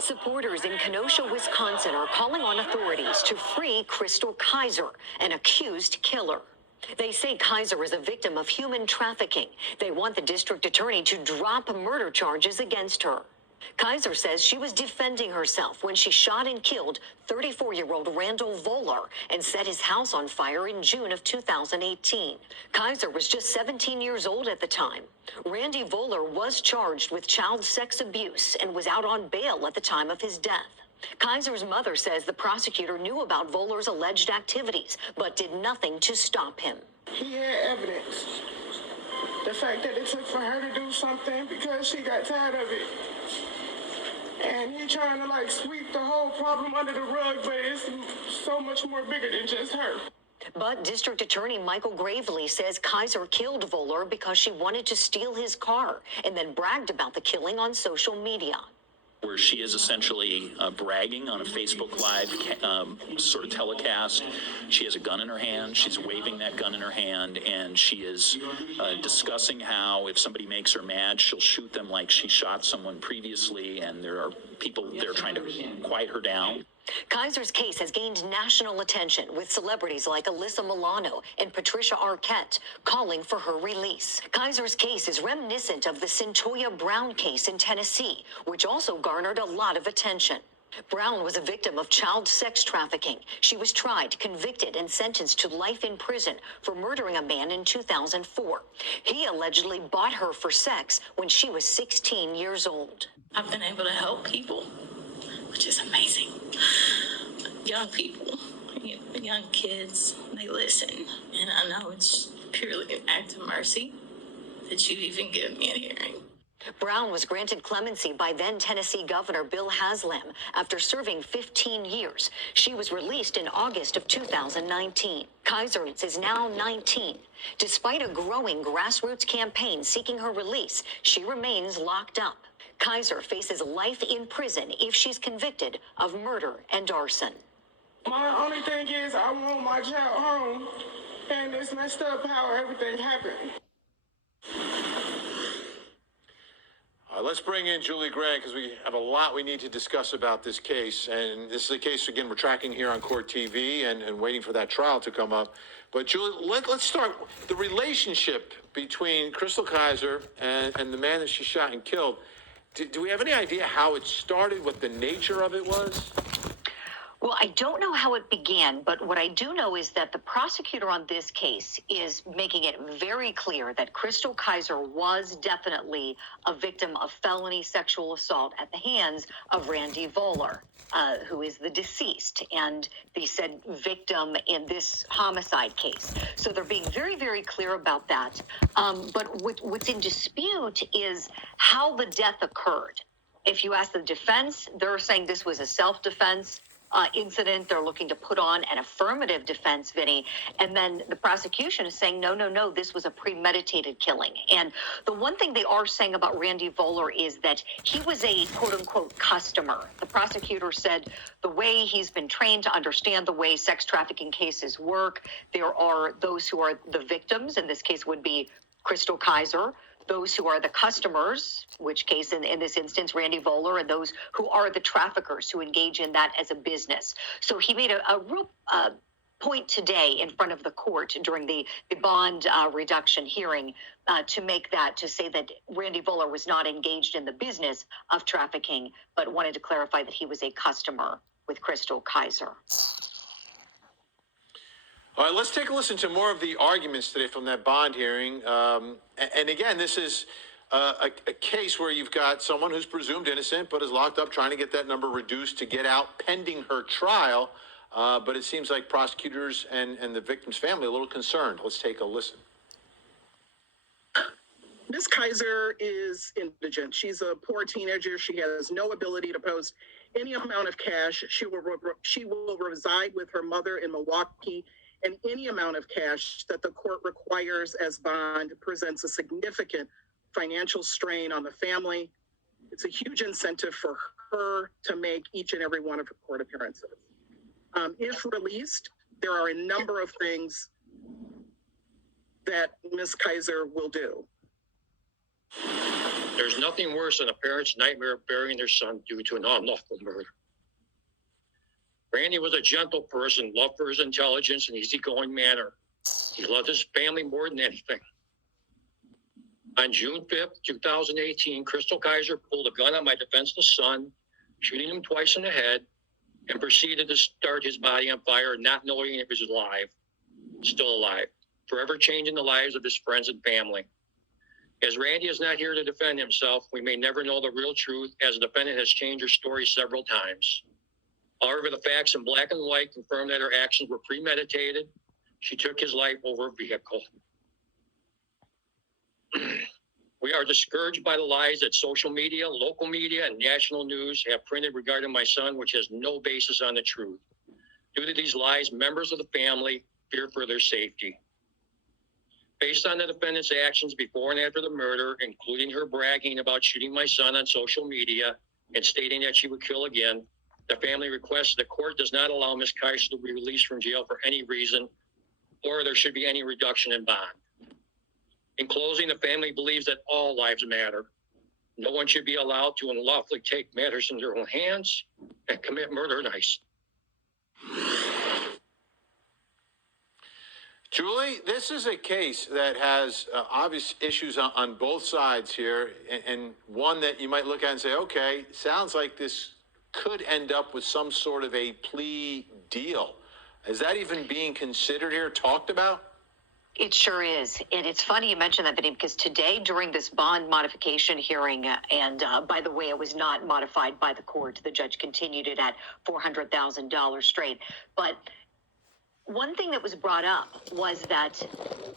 Supporters in Kenosha, Wisconsin are calling on authorities to free Crystal Kaiser, an accused killer. They say Kaiser is a victim of human trafficking. They want the district attorney to drop murder charges against her. Kaiser says she was defending herself when she shot and killed 34-year-old Randall Voller and set his house on fire in June of 2018. Kaiser was just 17 years old at the time. Randy Voller was charged with child sex abuse and was out on bail at the time of his death. Kaiser's mother says the prosecutor knew about Voller's alleged activities, but did nothing to stop him. He had evidence. The fact that it took for her to do something because she got tired of it. And he trying to sweep the whole problem under the rug, but it's so much more bigger than just her. But District Attorney Michael Gravely says Kaiser killed Voller because she wanted to steal his car and then bragged about the killing on social media. Where she is essentially bragging on a Facebook Live sort of telecast. She has a gun in her hand. She's waving that gun in her hand, and she is discussing how if somebody makes her mad, she'll shoot them like she shot someone previously, and there are people there trying to quiet her down. Kaiser's case has gained national attention, with celebrities like Alyssa Milano and Patricia Arquette calling for her release. Kaiser's case is reminiscent of the Centoya Brown case in Tennessee, which also garnered a lot of attention. Brown was a victim of child sex trafficking. She was tried, convicted, and sentenced to life in prison for murdering a man in 2004. He allegedly bought her for sex when she was 16 years old. I've been able to help people, which is amazing. Young people, young kids, they listen. And I know it's purely an act of mercy that you even give me a hearing. Brown was granted clemency by then Tennessee Governor Bill Haslam after serving 15 years. She was released in August of 2019. Kaiser is now 19. Despite a growing grassroots campaign seeking her release, she remains locked up. Kaiser faces life in prison if she's convicted of murder and arson. My only thing is I want my child home, and it's messed up how everything happened. Let's bring in Julie Grant because we have a lot we need to discuss about this case. And this is a case, again, we're tracking here on Court TV and waiting for that trial to come up. But Julie, let's start the relationship between Crystal Kaiser and the man that she shot and killed. Do we have any idea how it started, what the nature of it was? Well, I don't know how it began, but what I do know is that the prosecutor on this case is making it very clear that Crystal Kaiser was definitely a victim of felony sexual assault at the hands of Randy Voller, who is the deceased and the said victim in this homicide case. So they're being very, very clear about that. But what's in dispute is how the death occurred. If you ask the defense, they're saying this was a self-defense incident. They're looking to put on an affirmative defense, Vinny. And then the prosecution is saying, no, this was a premeditated killing. And the one thing they are saying about Randy Voller is that he was a quote unquote customer. The prosecutor said the way he's been trained to understand the way sex trafficking cases work, there are those who are the victims, in this case would be Crystal Kaiser, those who are the customers, which case in this instance, Randy Voller, and those who are the traffickers who engage in that as a business. So he made a real point today in front of the court during the bond reduction hearing to say that Randy Voller was not engaged in the business of trafficking, but wanted to clarify that he was a customer with Crystal Kaiser. All right, let's take a listen to more of the arguments today from that bond hearing. And again, this is a case where you've got someone who's presumed innocent but is locked up trying to get that number reduced to get out pending her trial. But it seems like prosecutors and the victim's family are a little concerned. Let's take a listen. Ms. Kaiser is indigent. She's a poor teenager. She has no ability to post any amount of cash. She will reside with her mother in Milwaukee, and any amount of cash that the court requires as bond presents a significant financial strain on the family. It's a huge incentive for her to make each and every one of her court appearances. If released, there are a number of things that Ms. Kaiser will do. There's nothing worse than a parent's nightmare of burying their son due to an unlawful murder. Randy was a gentle person, loved for his intelligence and easygoing manner. He loved his family more than anything. On June 5th, 2018, Crystal Kaiser pulled a gun on my defenseless son, shooting him twice in the head, and proceeded to start his body on fire, not knowing if he was alive, still alive, forever changing the lives of his friends and family. As Randy is not here to defend himself, we may never know the real truth, as the defendant has changed her story several times. However, the facts in black and white confirm that her actions were premeditated. She took his life over a vehicle. We are discouraged by the lies that social media, local media, and national news have printed regarding my son, which has no basis on the truth. Due to these lies, members of the family fear for their safety. Based on the defendant's actions before and after the murder, including her bragging about shooting my son on social media and stating that she would kill again, the family requests the court does not allow Ms. Kaiser to be released from jail for any reason, or there should be any reduction in bond. In closing, the family believes that all lives matter. No one should be allowed to unlawfully take matters in their own hands and commit murder nice. Julie, this is a case that has obvious issues on both sides here, and one that you might look at and say, okay, sounds like this could end up with some sort of a plea deal. Is that even being considered here, talked about? It sure is. And it's funny you mentioned that, Vinny, because today during this bond modification hearing, and by the way, it was not modified by the court. The judge continued it at $400,000 straight. But one thing that was brought up was that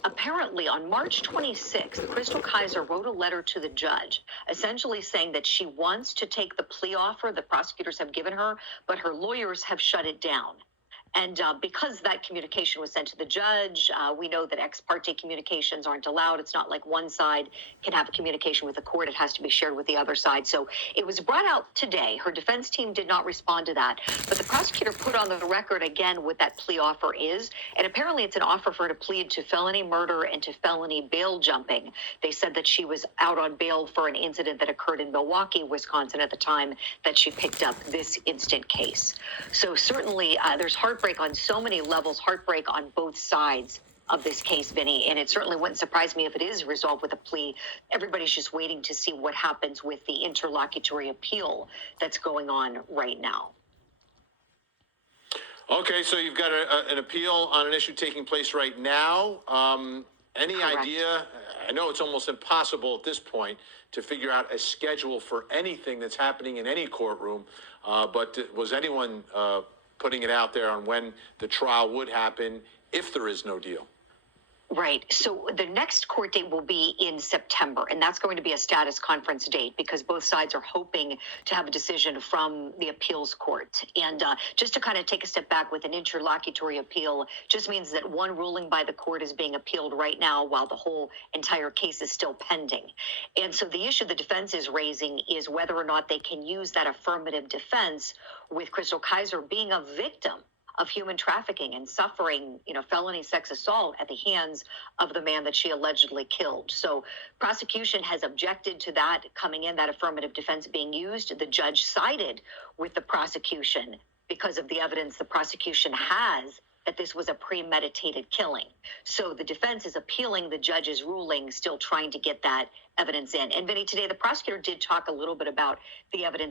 apparently on March 26th, Crystal Kaiser wrote a letter to the judge, essentially saying that she wants to take the plea offer the prosecutors have given her, but her lawyers have shut it down. And because that communication was sent to the judge, we know that ex parte communications aren't allowed. It's not like one side can have a communication with the court. It has to be shared with the other side. So it was brought out today. Her defense team did not respond to that. But the prosecutor put on the record again what that plea offer is. And apparently it's an offer for her to plead to felony murder and to felony bail jumping. They said that she was out on bail for an incident that occurred in Milwaukee, Wisconsin at the time that she picked up this instant case. So certainly there's heartbreak on so many levels, heartbreak on both sides of this case, Vinny, and it certainly wouldn't surprise me if it is resolved with a plea. Everybody's just waiting to see what happens with the interlocutory appeal that's going on right now. Okay, so you've got an appeal on an issue taking place right now. Any Correct. idea? I know it's almost impossible at this point to figure out a schedule for anything that's happening in any courtroom, but was anyone putting it out there on when the trial would happen if there is no deal? Right. So the next court date will be in September, and that's going to be a status conference date because both sides are hoping to have a decision from the appeals court. And just to kind of take a step back, with an interlocutory appeal just means that one ruling by the court is being appealed right now while the whole entire case is still pending. And so the issue the defense is raising is whether or not they can use that affirmative defense with Crystal Kaiser being a victim of human trafficking and suffering, felony sex assault at the hands of the man that she allegedly killed. So prosecution has objected to that coming in, that affirmative defense being used. The judge sided with the prosecution because of the evidence the prosecution has that this was a premeditated killing. So the defense is appealing the judge's ruling, still trying to get that evidence in. And Vinny, today the prosecutor did talk a little bit about the evidence